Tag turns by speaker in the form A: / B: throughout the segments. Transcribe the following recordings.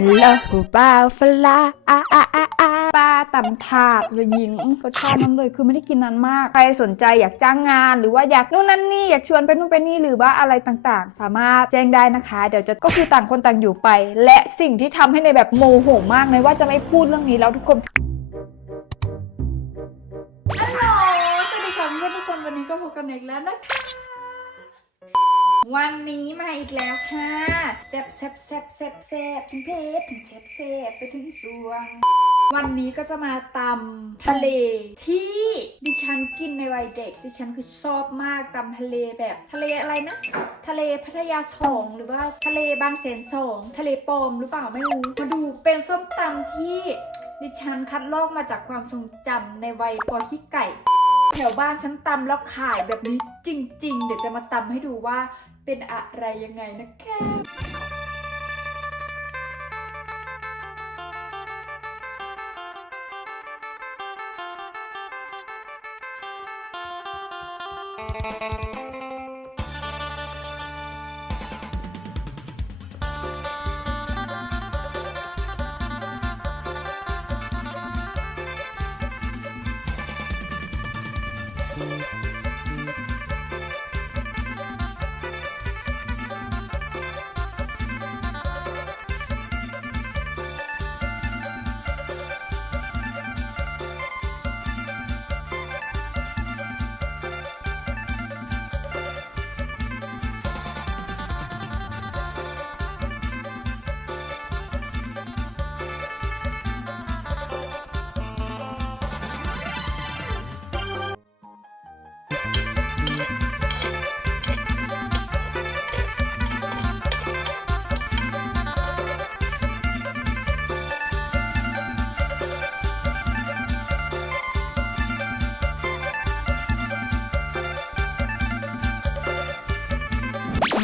A: ฮัลโหลผู้บ่าวฟลาอาอาอาอาปลาตำถาดเลยยิงรสชาตินั้นเลยคือไม่ได้กินนานมาก ใครสนใจอยากจ้างงาน หรือว่าอยากนู่นนั่นนี่อยากชวนไปนู่นไปนี่หรือว่าอะไรต่างๆ สามารถแจ้งได้นะคะ เดี๋ยวจะก็คือต่างคนต่างอยู่ไป และสิ่งที่ทำให้ในแบบโมโหมากเลยว่าจะไม่พูดเรื่องนี้แล้วทุกคนฮัลโหลสวัสดีค่ะเพื่อนทุกคนวันนี้ก็พบกันอีกแล้วนะคะ วันนี้มาอีกแล้วค่ะแซบแซบแซบแซบแซบถึงเพชรถึงแซบแซบไปถึงสวง วันนี้ก็จะมาตำทะเลที่ดิฉันกินในวัยเด็ก ดิฉันคือชอบมากตำทะเลแบบทะเลอะไรนะ ทะเลพัทยาสองหรือว่าทะเลบางแสนสองทะเลปอมหรือเปล่าไม่รู้ มาดูเป็นส้มตำที่ดิฉันคัดลอกมาจากความทรงจำในวัยปอขี้ไก่ แถวบ้านฉันตำแล้วขายแบบนี้จริง ๆ เดี๋ยวจะมาตำให้ดูว่าเป็นอะไรยังไงนะคะ Thank you.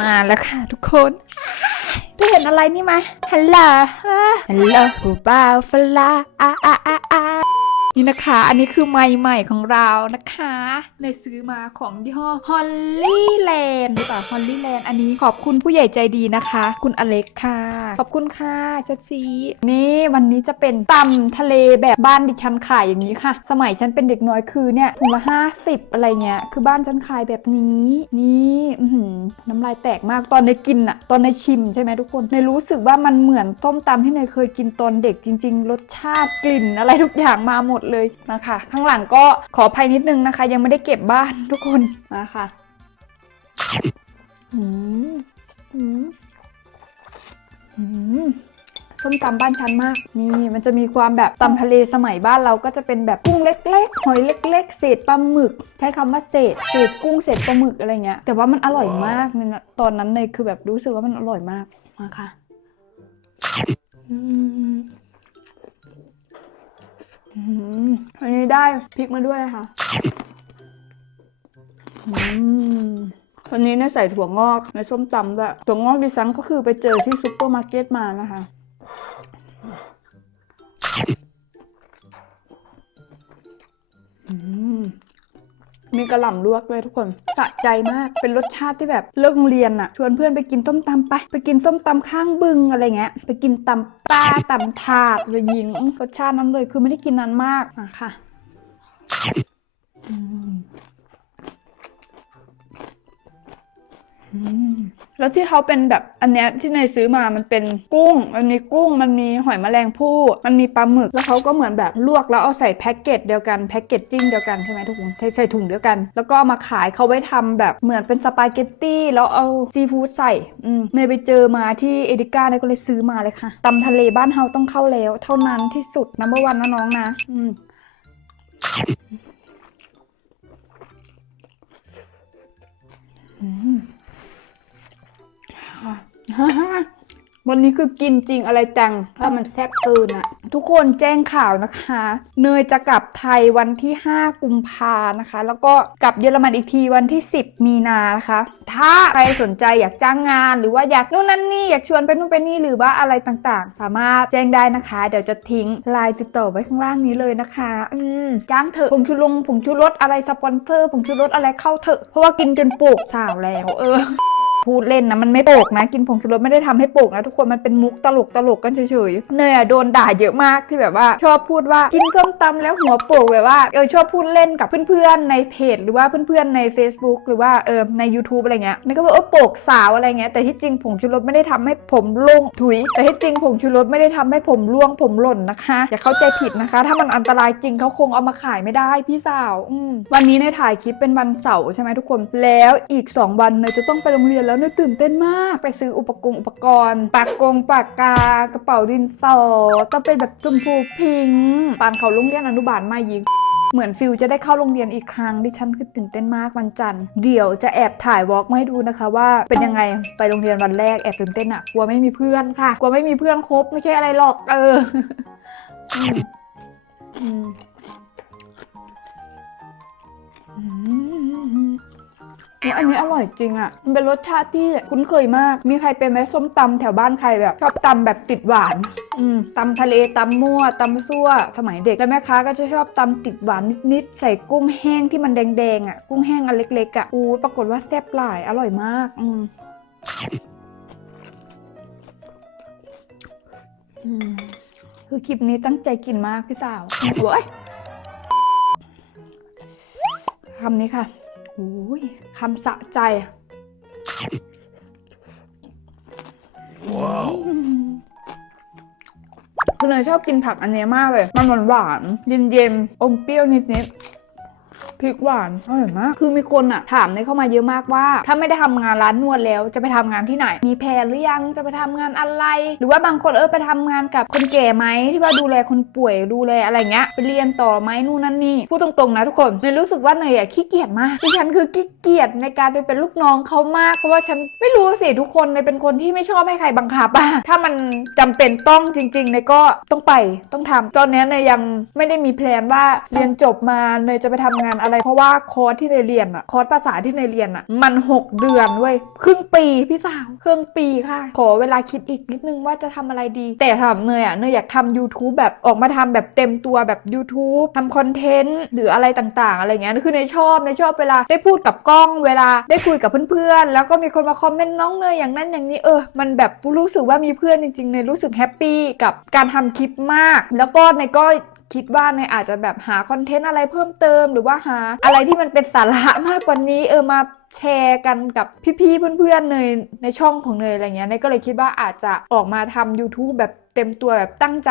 A: มาแล้วค่ะทุกคนได้เห็นอะไรนี่ไหมฮัลโหลฮัลโหลผู้บ่าวฟลาอาอาอาอา นี่นะคะ อันนี้คือไม้ใหม่ของเรานะคะในซื้อมาของยี่ห้อฮอลลี่แลนด์หรือเปล่าฮอลลี่แลนด์อันนี้ขอบคุณผู้ใหญ่ใจดีนะคะ คุณอเล็กค่ะ ขอบคุณค่ะจัดซีนี่วันนี้จะเป็นตำทะเลแบบบ้านดิฉันขายอย่างนี้ค่ะ สมัยฉันเป็นเด็กน้อยคือเนี่ยถุงละห้าสิบอะไรเงี้ยคือบ้านฉันขายแบบนี้ นี่น้ำลายแตกมากตอนในกินอะตอนในชิมใช่ไหมทุกคนในรู้สึกว่ามันเหมือนต้มตำที่เนยเคยกินตอนเด็กจริง ๆ รสชาติกลิ่นอะไรทุกอย่างมาหมดเลยนะคะ ข้างหลังก็ขออภัยนิดนึงนะคะ ยังไม่ได้เก็บบ้านทุกคนมาค่ะอืมอืมอืมส้มตำบ้านฉันมาก นี่มันจะมีความแบบตำทะเลสมัยบ้านเราก็จะเป็นแบบกุ้งเล็กๆหอยเล็ก ๆ เศษปลาหมึก ใช้คำว่าเศษเศษกุ้งเศษปลาหมึกอะไรเงี้ยแต่ว่ามันอร่อยมากเนี่ยตอนนั้นเลยคือแบบรู้สึกว่ามันอร่อยมากมาค่ะ อันนี้ได้พริกมาด้วยค่ะอืมวันนี้เนี่ยใส่ถั่วงอกในส้มตำด้วยถั่วงอกดิฉันก็คือไปเจอที่ซุปเปอร์มาร์เก็ตมานะคะ อืม มีกระหล่ำลวกด้วยทุกคน สะใจมาก เป็นรสชาติที่แบบเลิกโรงเรียนอะชวนเพื่อนไปกินส้มตำไป ไปกินส้มตำข้างบึงอะไรเงี้ย ไปกินตำปลาตำถาดเลยยิงรสชาตินั้นเลย คือไม่ได้กินนานมากอะค่ะ แล้วที่เขาเป็นแบบอันเนี้ยที่เนยซื้อมามันเป็นกุ้ง มันมีกุ้ง มันมีหอยแมลงภู่ มันมีปลาหมึก แล้วเขาก็เหมือนแบบลวกแล้วเอาใส่แพ็กเกจเดียวกันแพ็กเกจจิ้งเดียวกันใช่ไหมทุกคนใส่ใส่ถุงเดียวกัน แล้วก็มาขายเขาไว้ทำแบบเหมือนเป็นสปาเกตตี้แล้วเอาซีฟู้ดใส่อืมเนยไปเจอมาที่เอดิก้าเนยก็เลยซื้อมาเลยค่ะตำทะเลบ้านเฮาต้องเข้าแล้ว เท่านั้นที่สุดนัมเบอร์วันนะน้องนะ อืมอืม วันนี้คือกินจริงอะไรจังถ้ามันแซ่บเกินอะทุกคนแจ้งข่าวนะคะ เนยจะกลับไทยวันที่ 5 กุมภานะคะ แล้วก็กลับเยอรมันอีกทีวันที่ 10 มีนานะคะ ถ้าใครสนใจอยากจ้างงาน หรือว่าอยากนู่นนั่นนี่อยากชวนไปนู่นไปนี่หรือว่าอะไรต่างๆ สามารถแจ้งได้นะคะ เดี๋ยวจะทิ้งไลน์ติดต่อไว้ข้างล่างนี้เลยนะคะ อืมจ้างเถอะผงชูลงผงชูรสอะไรสปอนเซอร์ผงชูรสอะไรเข้าเถอะเพราะว่ากินจนปลูกสาวแล้วเออ พูดเล่นนะมันไม่โปกนะ กินผงชูรสไม่ได้ทำให้โปกนะทุกคนมันเป็นมุกตลกตลกกันเฉยๆเนยอะโดนด่าเยอะมากที่แบบว่า ชอบพูดว่ากินส้มตำแล้วหัวโปกแบบว่าเออชอบพูดเล่นกับเพื่อนๆในเพจ หรือว่าเพื่อนๆใน Facebook หรือว่าเออใน YouTube อะไรเงี้ยนี่ก็บอกเออโปกสาวอะไรเงี้ยแต่ที่จริงผงชูรสไม่ได้ทำให้ผมร่วงถุย แต่ที่จริงผงชูรสไม่ได้ทำให้ผมร่วงผมหล่นนะคะอย่าเข้าใจผิดนะคะ ถ้ามันอันตรายจริงเขาคงเอามาขายไม่ได้พี่สาวอืวันนี้ในยถ่ายคลิปเป็นวันเสาร์ใช่ไหมทุกคนแล้วอีก 2 วันเนยจะต้องไปโรงเรียนแล้วเนยตื่นเต้นมากไปซื้ออุปกรณ์อุปกรณ์ ปากกงปากกากระเป๋าดินสอต้องเป็นแบบชมพูพิงค์ปานเขาโรงเรียนอนุบาลมายิงเหมือนฟิลจะได้เข้าโรงเรียนอีกครั้งดิฉันคือตื่นเต้นมากวันจันทร์เดี๋ยวจะแอบถ่ายวอล์กมาให้ดูนะคะว่าเป็นยังไงไปโรงเรียนวันแรกแอบตื่นเต้นอะกลัวไม่มีเพื่อนค่ะกลัวไม่มีเพื่อนคบไม่ใช่อะไรหรอกเอออืมอืม อันนี้อร่อยจริงอะมันเป็นรสชาติที่คุ้นเคยมาก มีใครเป็นไหมส้มตำแถวบ้านใครแบบ ชอบตำแบบติดหวาน อืมตำทะเลตำมั่วตำซั่ว สมัยเด็ก แล้วแม่ค้าก็จะชอบตำติดหวานนิดๆ ใส่กุ้งแห้งที่มันแดงๆอะ กุ้งแห้งอันเล็กๆอะ อู้ปรากฏว่าแซ่บหลาย อร่อยมาก อืมอืมคือคลิปนี้ตั้งใจกินมากพี่สาวเว้ยคำนี้ค่ะ โอ้ยคำสะใจคือเนยชอบกินผักอันเนี้ยมากเลย มันหวานหวานๆเย็นๆอมเปรี้ยวนิดๆ พริกหวานอร่อยมากคือมีคนอะถามในเข้ามาเยอะมากว่า ถ้าไม่ได้ทำงานร้านนวดแล้ว จะไปทำงานที่ไหน มีแพลนหรือยังจะไปทำงานอะไร หรือว่าบางคนเออไปทำงานกับคนแก่ไหมที่ว่าดูแลคนป่วยดูแลอะไรเงี้ยไปเรียนต่อไหมนู่นนั่นนี่พูดตรงๆนะทุกคนเนยรู้สึกว่าเนยอะขี้เกียจมากดิฉันคือขี้เกียจในการไปเป็นลูกน้องเขามากเพราะว่าฉันไม่รู้สิทุกคนเนยเป็นคนที่ไม่ชอบให้ใครบังคับอะถ้ามันจำเป็นต้องจริงๆเนยก็ต้องไปต้องทำตอนนี้เนยยังไม่ได้มีแพลนว่าเรียนจบมาเนยจะไปทำงานอะไร เพราะว่าคอร์สที่เนยเรียนอะคอร์สภาษาที่เนยเรียนอะมัน 6 เดือนเว้ยครึ่งปีพี่สาวครึ่งปีค่ะ ขอเวลาคิดอีกนิดนึงว่าจะทำอะไรดี แต่สำหรับเนยอะเนยอยากทำ YouTube แบบออกมาทำแบบเต็มตัวแบบ YouTube ทำคอนเทนต์หรืออะไรต่างๆ อะไรเงี้ยคือเนยชอบเนยชอบเวลาได้พูดกับกล้องเวลาได้คุยกับเพื่อนๆแล้วก็มีคนมาคอมเมนต์น้องเนยอย่างนั้นอย่างนี้เออมันแบบรู้สึกว่ามีเพื่อนจริงๆเนยรู้สึกแฮปปี้กับการทำคลิปมาก แล้วก็เนยก็ คิดว่าเนยอาจจะแบบหาคอนเทนต์อะไรเพิ่มเติม หรือว่าหาอะไรที่มันเป็นสาระมากกว่านี้ เออมาแชร์กันกับพี่ๆเพื่อนๆเนยในช่องของเนยอะไรเงี้ยเนยก็เลยคิดว่าอาจจะออกมาทำ YouTube แบบเต็มตัวแบบตั้งใจ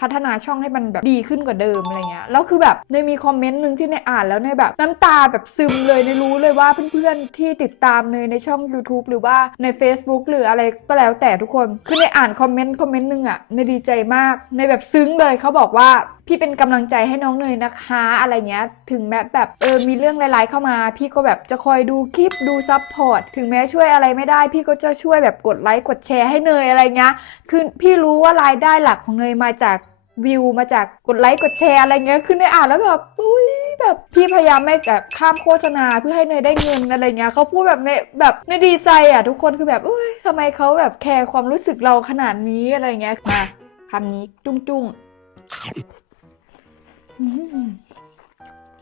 A: พัฒนาช่องให้มันแบบดีขึ้นกว่าเดิมอะไรเงี้ยแล้วคือแบบเนยมีคอมเมนต์หนึ่งที่เนยอ่านแล้วเนยแบบน้ำตาแบบซึมเลยเนยรู้เลยว่าเพื่อนๆที่ติดตามเนยในช่อง YouTube หรือว่าใน Facebook หรืออะไรก็แล้วแต่ทุกคนคือเนยอ่านคอมเมนต์คอมเมนต์หนึ่งอะเนยดีใจมากเนแบบซึ้งเลยเขาบอกว่าพี่เป็นกำลังใจให้น้องเนยนะคะอะไรเงี้ยถึงแม้แบบเออมีเรื่องร้ายๆเข้ามา พี่ก็แบบจะคอยดูคลิปดูซับพอร์ตถึงแม้ช่วยอะไรไม่ได้ พี่ก็จะช่วยแบบกดไลค์กดแชร์ให้เนยอะไรเงี้ยคือพี่รู้ว่ารายได้หลักของเนยมาจากวิวมาจากกดไลค์กดแชร์อะไรเงี้ยคือเนยอ่านแล้วแบบอุ้ยแบบพี่พยายามไม่แบบข้ามโฆษณาเพื่อให้เนยได้เงินอะไรเงี้ยเขาพูดแบบเนยแบบเนยดีใจอะทุกคนคือแบบอุ้ยทำไมเขาแบบแคร์ความรู้สึกเราขนาดนี้อะไรเงี้ยมาคำนี้จุ้งจุ้ง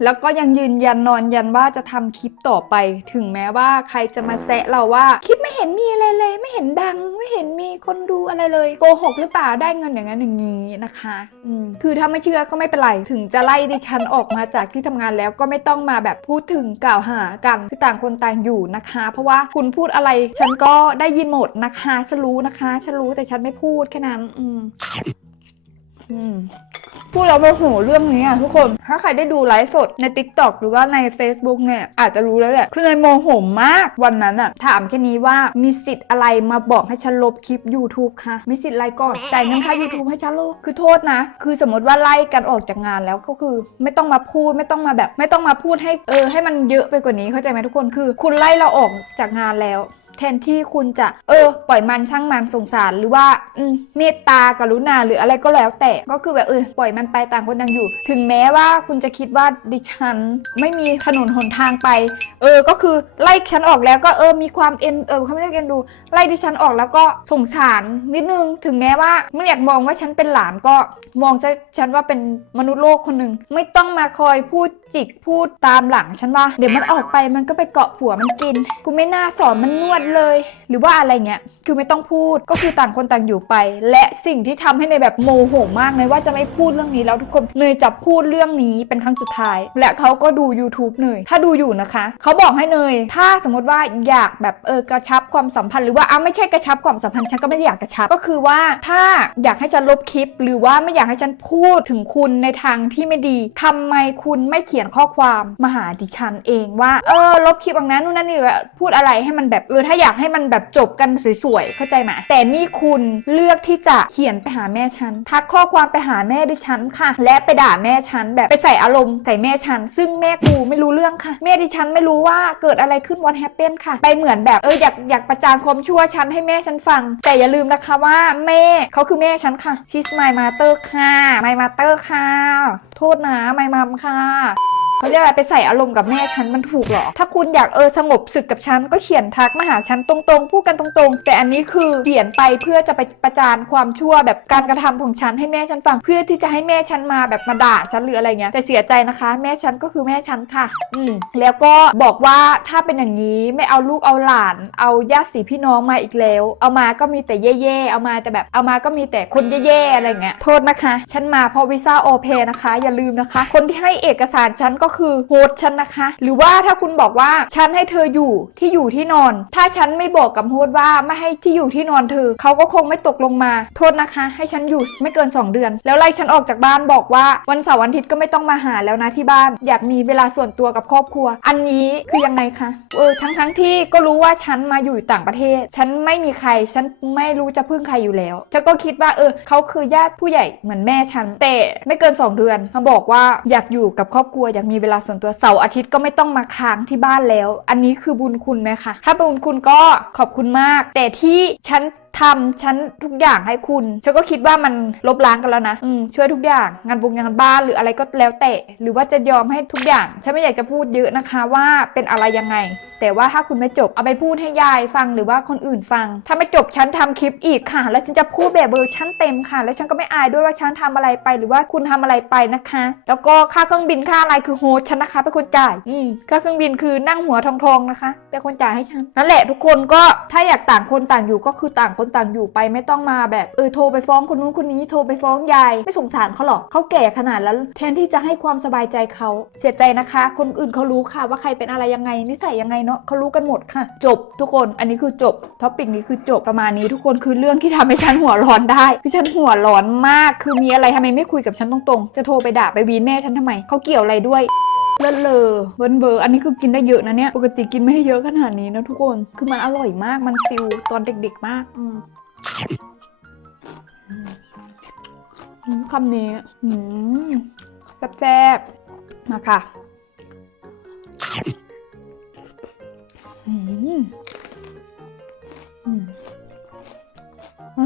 A: แล้วก็ยังยืนยันนอนยันว่าจะทำคลิปต่อไป ถึงแม้ว่าใครจะมาแซะเราว่า คลิปไม่เห็นมีอะไรเลย ไม่เห็นดัง ไม่เห็นมีคนดูอะไรเลยโกหกหรือเปล่าได้เงินอย่างนั้นอย่างนี้นะคะอืมคือถ้าไม่เชื่อก็ไม่เป็นไรถึงจะไล่ดิฉันออกมาจากที่ทำงานแล้วก็ไม่ต้องมาแบบพูดถึงกล่าวหากันคือต่างคนต่างอยู่นะคะ เพราะว่าคุณพูดอะไร ฉันก็ได้ยินหมดนะคะฉันรู้นะคะฉันรู้แต่ฉันไม่พูดแค่นั้นอืม พูดแล้วโมโหเรื่องนี้อะทุกคน ถ้าใครได้ดูไลฟ์สดใน t ิ k t o k หรือว่าใน Facebook เนี่ย อาจจะรู้แล้วแหละ คือในโมโหมากวันนั้นอะ ถามแค่นี้ว่ามีสิทธิ์อะไรมาบอกให้ฉันลบคลิป YouTube คะมีสิทธิ์อะไรก่อนจ่ายเงินค่า YouTube ให้ฉันลกคือโทษนะ คือสมมติว่าไล่กันออกจากงานแล้วก็คือ ไม่ต้องมาพูดไม่ต้องมาแบบ ไม่ต้องมาพูดให้เออให้มันเยอะไปกว่านี้เข้าใจไหมทุกคนคือ คุณไล่เราออกจากงานแล้ว แทนที่คุณจะ เออ ปล่อยมันช่างมันสงสารหรือว่าอืมเมตตากรุณาหรืออะไรก็แล้วแต่ก็คือแบบเออปล่อยมันไปต่างคนต่างอยู่ ถึงแม้ว่าคุณจะคิดว่าดิฉัน ไม่มีถนนหนทางไป เออ ก็คือไล่ฉันออกแล้วก็เออมีความเอ็นเออเขาไม่ได้เอ็นดู ไล่ดิฉันออกแล้วก็สงสารนิดนึง ถึงแม้ว่าไม่อยากมองว่าฉันเป็นหลานก็มองจะฉันว่าเป็นมนุษย์โลกคนหนึ่งไม่ต้องมาคอยพูดจิกพูดตามหลังฉันว่าเดี๋ยวมันออกไปมันก็ไปเกาะผัวมันกิน กูไม่น่าสอนมันนวดเลย หรือว่าอะไรเงี้ยคือไม่ต้องพูดก็คือต่างคนต่างอยู่ไป และสิ่งที่ทำให้ในแบบโมโหมากเลยว่าจะไม่พูดเรื่องนี้แล้วทุกคนเนยจะพูดเรื่องนี้เป็นครั้งสุดท้าย และเขาก็ดู YouTube เนยถ้าดูอยู่นะคะเขาบอกให้เนย ถ้าสมมติว่าอยากแบบเออกระชับความสัมพันธ์หรือว่าอะไม่ใช่กระชับความสัมพันธ์ฉันก็ไม่ได้อยากกระชับก็คือว่าถ้าอยากให้ฉันลบคลิป หรือว่าไม่อยากให้ฉันพูดถึงคุณในทางที่ไม่ดีทำไมคุณไม่เขียนข้อความมาหาดิฉันเองว่าเออลบคลิปบางนั้นนู่นนั่นนี่แบบพูดอะไรให้มันแบบเออถ้าอยากให้มันแบบจบกันสวยๆ เข้าใจไหมแต่นี่คุณเลือกที่จะเขียนไปหาแม่ฉัน ทักข้อความไปหาแม่ดิฉันค่ะ และไปด่าแม่ฉันแบบไปใส่อารมณ์ใส่แม่ฉัน ซึ่งแม่กูไม่รู้เรื่องค่ะ แม่ดิฉันไม่รู้ว่าเกิดอะไรขึ้นวันแฮปเปนค่ะ ไปเหมือนแบบเอออยากอยากประจานความชั่วฉันให้แม่ฉันฟัง แต่อย่าลืมนะคะว่าแม่เขาคือแม่ฉันค่ะ she's my mother ค่ะ my mother ค่ะ โทษนะ my mom ค่ะเขาเรียกอะไรไปใส่อารมณ์กับแม่ฉันมันถูกหรอ ถ้าคุณอยากเออสงบศึกกับฉันก็เขียนทักมาหาฉันตรงๆ พูดกันตรงๆ แต่อันนี้คือเขียนไปเพื่อจะไปประจานความชั่วแบบการกระทำของฉันให้แม่ฉันฟัง เพื่อที่จะให้แม่ฉันมาแบบมาด่าฉันหรืออะไรเงี้ยแต่เสียใจนะคะ แม่ฉันก็คือแม่ฉันค่ะ อืมแล้วก็บอกว่าถ้าเป็นอย่างนี้ไม่เอาลูกเอาหลาน เอาญาติสีพี่น้องมาอีกแล้ว เอามาก็มีแต่เย่ๆเอามาแต่แบบเอามาก็มีแต่คนเย่ๆอะไรเงี้ยโทษนะคะ ฉันมาเพราะวีซ่าโอเพนะคะอย่าลืมนะคะ คนที่ให้เอกสารฉันก็คือโฮสฉันนะคะ หรือว่าถ้าคุณบอกว่าฉันให้เธออยู่ที่อยู่ที่นอน ถ้าฉันไม่บอกกับโฮสว่าไม่ให้ที่อยู่ที่นอนเธอเขาก็คงไม่ตกลงมา โทษนะคะ ให้ฉันอยู่ไม่เกิน 2 เดือน แล้วไล่ฉันออกจากบ้านบอกว่าวันเสาร์วันอาทิตย์ก็ไม่ต้องมาหาแล้วนะที่บ้าน อยากมีเวลาส่วนตัวกับครอบครัว อันนี้คือยังไงคะเออทั้งทั้งที่ก็รู้ว่าฉันมาอยู่ต่างประเทศ ฉันไม่มีใคร ฉันไม่รู้จะพึ่งใครอยู่แล้วฉันก็คิดว่าเออเขาคือญาติผู้ใหญ่เหมือนแม่ฉันแต่ไม่เกิน 2 เดือนมาบอกว่าอยากอยู่กับครอบครัวอยากมีเวลาส่วนตัวเสาร์อาทิตย์ก็ไม่ต้องมาค้างที่บ้านแล้ว อันนี้คือบุญคุณไหมคะถ้าบุญคุณก็ขอบคุณมาก แต่ที่ฉัน ทำฉันทุกอย่างให้คุณ ฉันก็คิดว่ามันลบล้างกันแล้วนะอืมช่วยทุกอย่างงานบุญงานบ้านหรืออะไรก็แล้วแต่หรือว่าจะยอมให้ทุกอย่าง ฉันไม่อยากจะพูดเยอะนะคะว่าเป็นอะไรยังไง แต่ว่าถ้าคุณไม่จบเอาไปพูดให้ยายฟังหรือว่าคนอื่นฟัง ถ้าไม่จบฉันทำคลิปอีกค่ะ แล้วฉันจะพูดแบบเวอร์ชันเต็มค่ะ แล้วฉันก็ไม่อายด้วยว่าฉันทำอะไรไป หรือว่าคุณทำอะไรไปนะคะ แล้วก็ค่าเครื่องบินค่าอะไรคือโฮสฉันนะคะเป็นคนจ่ายอืมค่าเครื่องบินคือนั่งหัวทองๆนะคะเป็นคนจ่ายให้ฉันนั่นแหละทุกคนก็ถ้าอยากต่างคนต่างอยู่ก็คือต่างคนต่างอยู่ไปไม่ต้องมาแบบเออโทรไปฟ้องคนนู้นคนนี้โทรไปฟ้องยายไม่สงสารเขาหรอกเขาแก่ขนาดแล้วแทนที่จะให้ความสบายใจเขาเสียใจนะคะ คนอื่นเขารู้ค่ะว่าใครเป็นอะไรยังไงนิสัยยังไงเนาะเขารู้กันหมดค่ะ จบทุกคนอันนี้คือจบท็อปิกนี้คือจบประมาณนี้ทุกคนคือเรื่องที่ทำให้ฉันหัวร้อนได้คือฉันหัวร้อนมาก คือมีอะไรทำไมไม่คุยกับฉันตรงๆ จะโทรไปด่าไปวีนแม่ฉันทำไมเขาเกี่ยวอะไรด้วย เลิศเลอเบิร์นเบอร์อันนี้คือกินได้เยอะนะเนี่ยปกติกินไม่ได้เยอะขนาดนี้นะทุกคนคือมันอร่อยมากมันฟิลตอนเด็กๆมากอืมคำนี้อืมแซ่บๆมาค่ะ อืม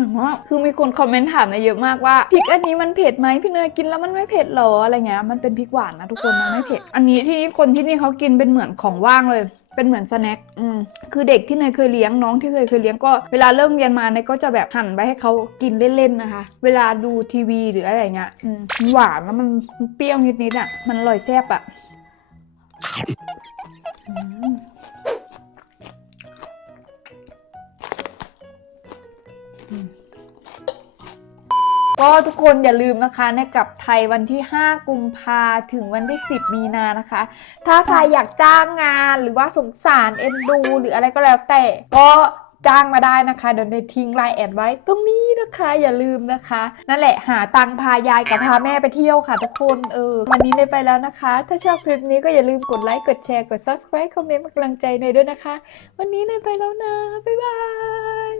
A: ร่อยมากคือมีคนคอมเมนต์ถามมาเยอะมากว่าพริกอันนี้มันเผ็ดไหมพี่เนยกินแล้วมันไม่เผ็ดเหรออะไรเงี้ยมันเป็นพริกหวานนะทุกคนมันไม่เผ็ด อันนี้ที่นี่คนที่นี่เขากินเป็นเหมือนของว่างเลยเป็นเหมือนสแน็คอืมคือเด็กที่เนยเคยเลี้ยงน้องที่เคยเคยเลี้ยงก็เวลาเลิกเรียนมาเนยก็จะแบบหั่นไปให้เขากินเล่นๆนะคะ เวลาดูทีวีหรืออะไรเงี้ยอืมมันหวานแล้วมันมันเปรี้ยวนิดๆอะ มันอร่อยแซ่บอะ ก็ทุกคนอย่าลืมนะคะในกับไทยวันที่ 5 กุมภาถึงวันที่ 10 มีนานะคะ ถ้าใครอยากจ้างงานหรือว่าสงสารเอ็นดู หรืออะไรก็แล้วแต่ ก็จ้างมาได้นะคะ เดี๋ยวในทิ้งไลน์แอดไว้ตรงนี้นะคะ อย่าลืมนะคะ นั่นแหละหาตังค์พายายกับพาแม่ไปเที่ยวค่ะทุกคนเออวันนี้เลยไปแล้วนะคะ ถ้าชอบคลิปนี้ก็อย่าลืมกดไลค์กดแชร์กด subscribe คอมเมนต์กำลังใจหน่อยด้วยนะคะ วันนี้เลยไปแล้วนะบ๊ายบาย